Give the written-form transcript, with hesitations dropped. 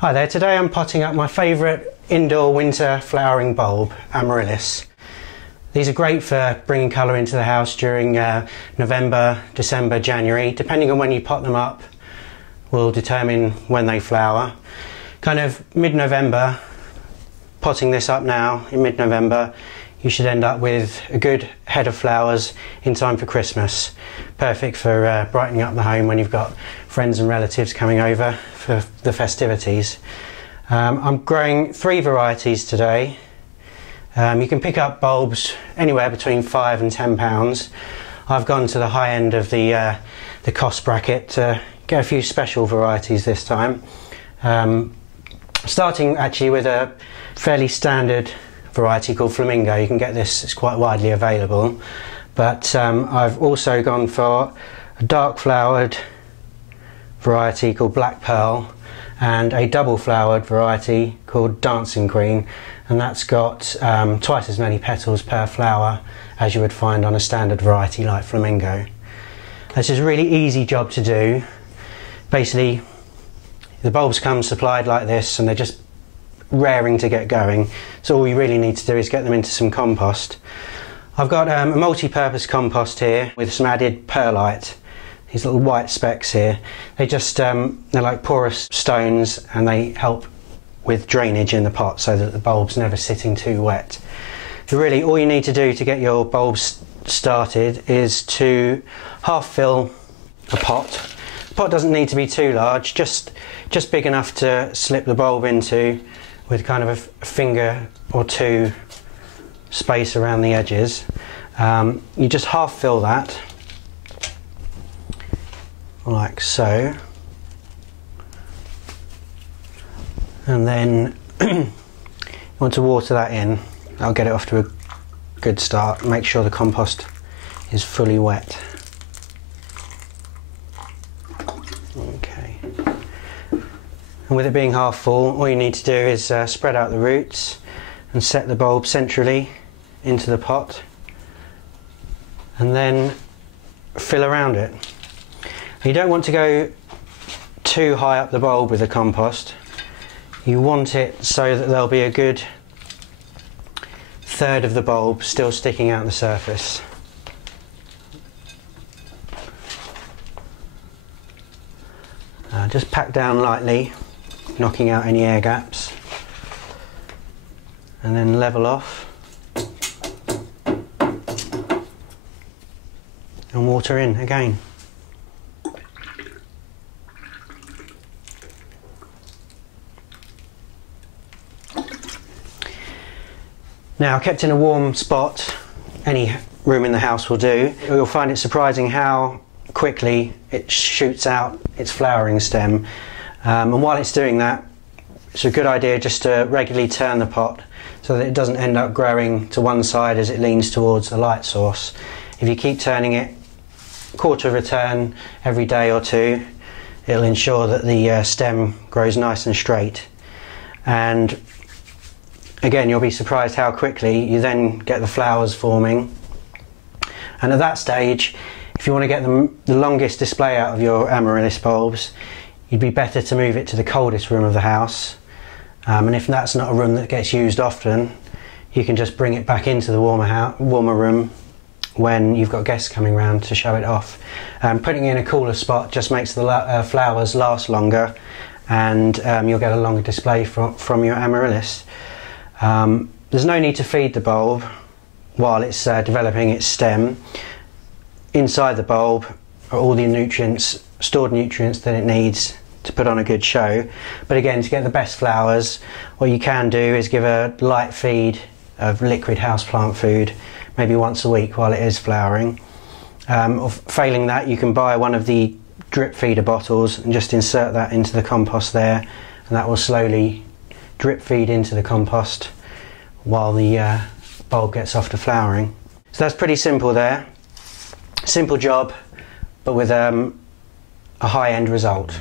Hi there, today I'm potting up my favourite indoor winter flowering bulb, Amaryllis. These are great for bringing colour into the house during November, December, January. Depending on when you pot them up will determine when they flower. Kind of mid-November, potting this up now in mid-November, you should end up with a good head of flowers in time for Christmas. Perfect for brightening up the home when you've got friends and relatives coming over for the festivities. I'm growing 3 varieties today. You can pick up bulbs anywhere between £5 and £10. I've gone to the high end of the cost bracket to get a few special varieties this time. Starting actually with a fairly standard variety called Flamingo. You can get this, it's quite widely available, but I've also gone for a dark flowered variety called Black Pearl and a double flowered variety called Dancing Queen, and that's got twice as many petals per flower as you would find on a standard variety like Flamingo. This is a really easy job to do. Basically the bulbs come supplied like this and they're just raring to get going, so all you really need to do is get them into some compost. I've got a multi-purpose compost here with some added perlite, these little white specks here. They just they're like porous stones and they help with drainage in the pot so that the bulb's never sitting too wet. So really all you need to do to get your bulbs started is to half fill a pot. The pot doesn't need to be too large, just big enough to slip the bulb into, with kind of a finger or two space around the edges. You just half fill that, like so, and then you want to water that in. That'll get it off to a good start. Make sure the compost is fully wet. Okay. And with it being half full, all you need to do is spread out the roots and set the bulb centrally into the pot, and then fill around it. You don't want to go too high up the bulb with the compost. You want it so that there'll be a good third of the bulb still sticking out the surface. Just pack down lightly, knocking out any air gaps, and then level off and water in again. Now, kept in a warm spot, any room in the house will do. You'll find it surprising how quickly it shoots out its flowering stem, and while it's doing that, it's a good idea just to regularly turn the pot so that it doesn't end up growing to one side as it leans towards the light source. If you keep turning it a quarter of a turn every day or two, it'll ensure that the stem grows nice and straight. And again, you'll be surprised how quickly you then get the flowers forming. And at that stage, if you want to get the longest display out of your Amaryllis bulbs, you'd be better to move it to the coldest room of the house. And if that's not a room that gets used often, you can just bring it back into the warmer room when you've got guests coming round to show it off. Putting it in a cooler spot just makes the flowers last longer, and you'll get a longer display from your Amaryllis. There's no need to feed the bulb while it's developing its stem. Inside the bulb are all the nutrients, stored nutrients that it needs to put on a good show. But again, to get the best flowers, what you can do is give a light feed of liquid houseplant food, maybe once a week while it is flowering. Or failing that, you can buy one of the drip feeder bottles and just insert that into the compost there, and that will slowly drip feed into the compost while the bulb gets off to flowering. So that's pretty simple there. Simple job, but with a high-end result.